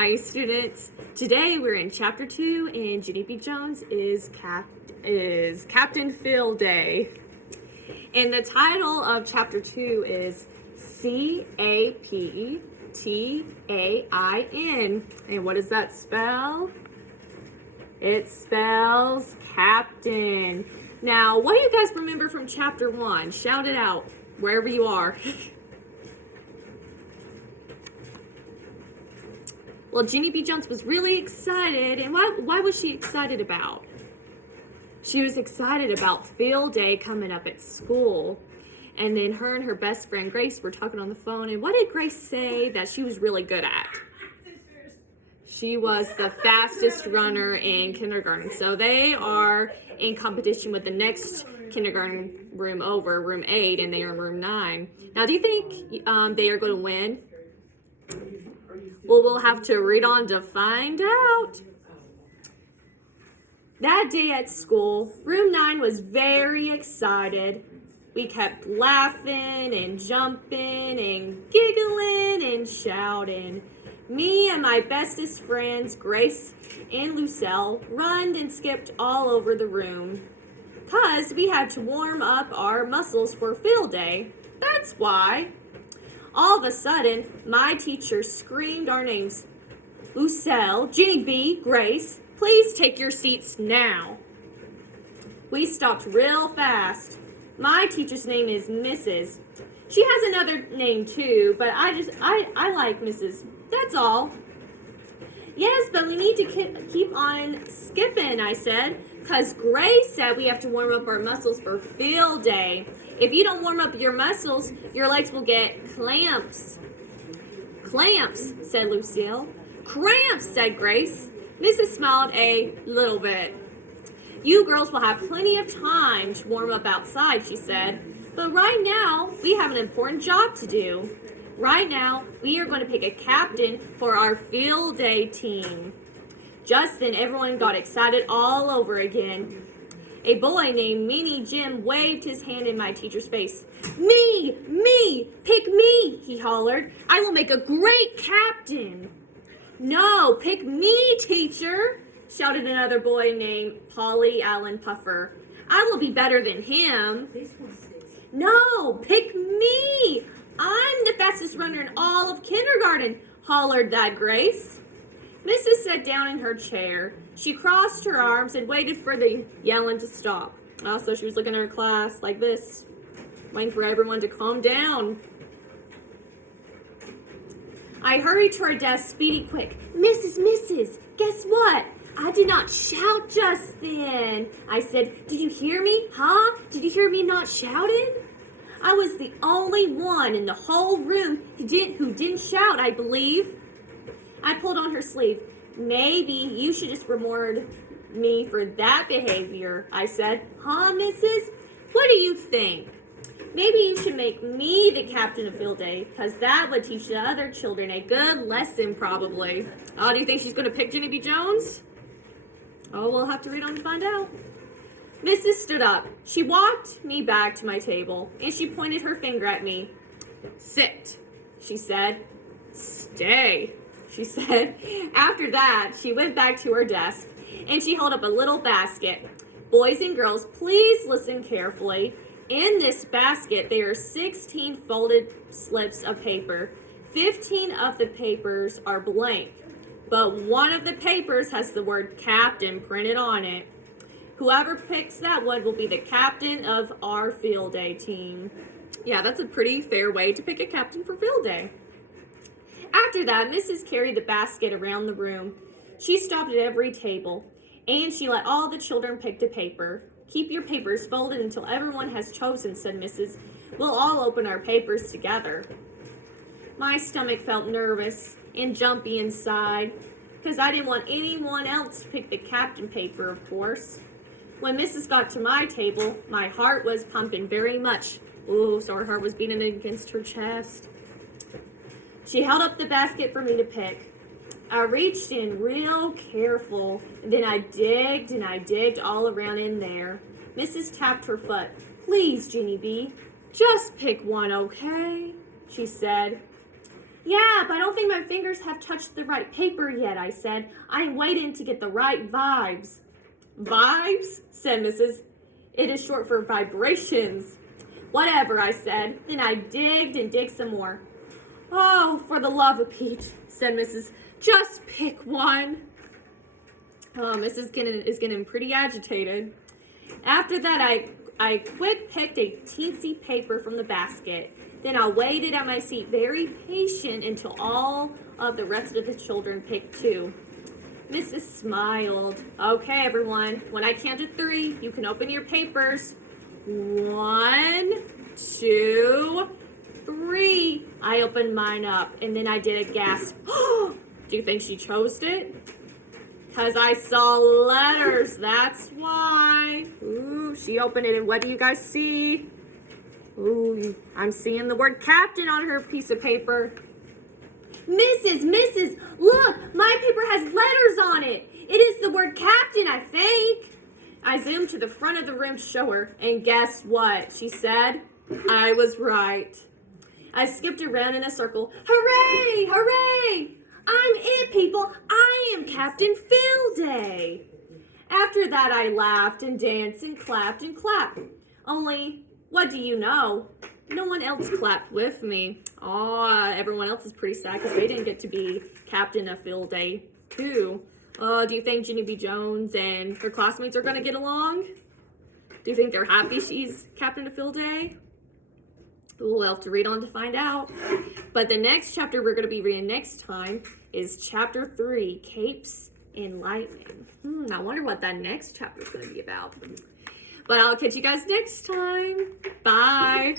Hi, students. Today we're in Chapter 2, and Junie B. Jones is Captain Field Day. And the title of Chapter 2 is Captain. And what does that spell? It spells Captain. Now, what do you guys remember from Chapter 1? Shout it out, wherever you are. Well, Junie B. Jones was really excited, and why was she excited about? She was excited about field day coming up at school, and then her and her best friend Grace were talking on the phone, and what did Grace say that she was really good at? She was the fastest runner in kindergarten, so they are in competition with the next kindergarten room over, room 8, and they are in room 9. Now, do you think they are going to win? Well, we'll have to read on to find out. That day at school, room 9 was very excited. We kept laughing and jumping and giggling and shouting. Me and my bestest friends, Grace and Lucille, run and skipped all over the room. 'Cause we had to warm up our muscles for field day. That's why. All of a sudden, my teacher screamed our names. Lucille, Junie B, Grace, please take your seats now. We stopped real fast. My teacher's name is Mrs. She has another name too, but I like Mrs. That's all. Yes, but we need to keep on skipping, I said, because Grace said we have to warm up our muscles for field day. If you don't warm up your muscles, your legs will get clamps. Clamps, said Lucille. Cramps, said Grace. Mrs. smiled a little bit. You girls will have plenty of time to warm up outside, she said. But right now, we have an important job to do. Right now, we are going to pick a captain for our field day team. Just then, everyone got excited all over again. A boy named Mini Jim waved his hand in my teacher's face. Me, pick me, he hollered. I will make a great captain. No, pick me, teacher, shouted another boy named Polly Allen Puffer. I will be better than him. No, pick me. I'm the fastest runner in all of kindergarten, hollered that Grace. Mrs. sat down in her chair. She crossed her arms and waited for the yelling to stop. So she was looking at her class like this, waiting for everyone to calm down. I hurried to her desk, speedy quick. Mrs., guess what? I did not shout just then. I said, did you hear me? Huh? Did you hear me not shouting? I was the only one in the whole room who didn't shout, I believe. I pulled on her sleeve. Maybe you should just reward me for that behavior, I said. Huh, Mrs.? What do you think? Maybe you should make me the captain of field day, because that would teach the other children a good lesson, probably. Oh, do you think she's going to pick Junie B. Jones? Oh, we'll have to read on to find out. Mrs. stood up. She walked me back to my table, and she pointed her finger at me. Sit, she said. Stay, she said. After that, she went back to her desk, and she held up a little basket. Boys and girls, please listen carefully. In this basket, there are 16 folded slips of paper. 15 of the papers are blank, but one of the papers has the word captain printed on it. Whoever picks that one will be the captain of our field day team. Yeah, that's a pretty fair way to pick a captain for field day. After that, Mrs. carried the basket around the room. She stopped at every table, and she let all the children pick the paper. Keep your papers folded until everyone has chosen, said Mrs. We'll all open our papers together. My stomach felt nervous and jumpy inside, because I didn't want anyone else to pick the captain paper, of course. When Mrs. got to my table, my heart was pumping very much. Ooh, so her heart was beating against her chest. She held up the basket for me to pick. I reached in real careful, and then I digged all around in there. Mrs. tapped her foot. Please, Junie B, just pick one, okay? She said. Yeah, but I don't think my fingers have touched the right paper yet, I said. I'm waiting to get the right vibes. Vibes? Said Mrs. It is short for vibrations. Whatever, I said. Then I digged and digged some more. Oh, for the love of Pete, said Mrs. Just pick one. Oh, Mrs. is getting pretty agitated. After that, I quick picked a teensy paper from the basket. Then I waited at my seat, very patient, until all of the rest of the children picked two. Mrs. smiled. Okay, everyone, when I count to 3, you can open your papers. 1, 2, 3. I opened mine up, and then I did a gasp. Do you think she chose it? Because I saw letters, that's why. Ooh, she opened it, and what do you guys see? Ooh, I'm seeing the word captain on her piece of paper. Mrs., look, my paper has letters on it. It is the word captain, I think. I zoomed to the front of the room to show her, and guess what? She said, I was right. I skipped around in a circle. Hooray, hooray! I'm it, people. I am Captain Fielday. After that, I laughed and danced and clapped and clapped. Only, what do you know? No one else clapped with me. Aw, everyone else is pretty sad because they didn't get to be Captain of Field Day, too. Do you think Junie B. Jones and her classmates are going to get along? Do you think they're happy she's Captain of Field Day? We'll have to read on to find out. But the next chapter we're going to be reading next time is Chapter 3, Capes and Lightning. I wonder what that next chapter is going to be about. But I'll catch you guys next time. Bye.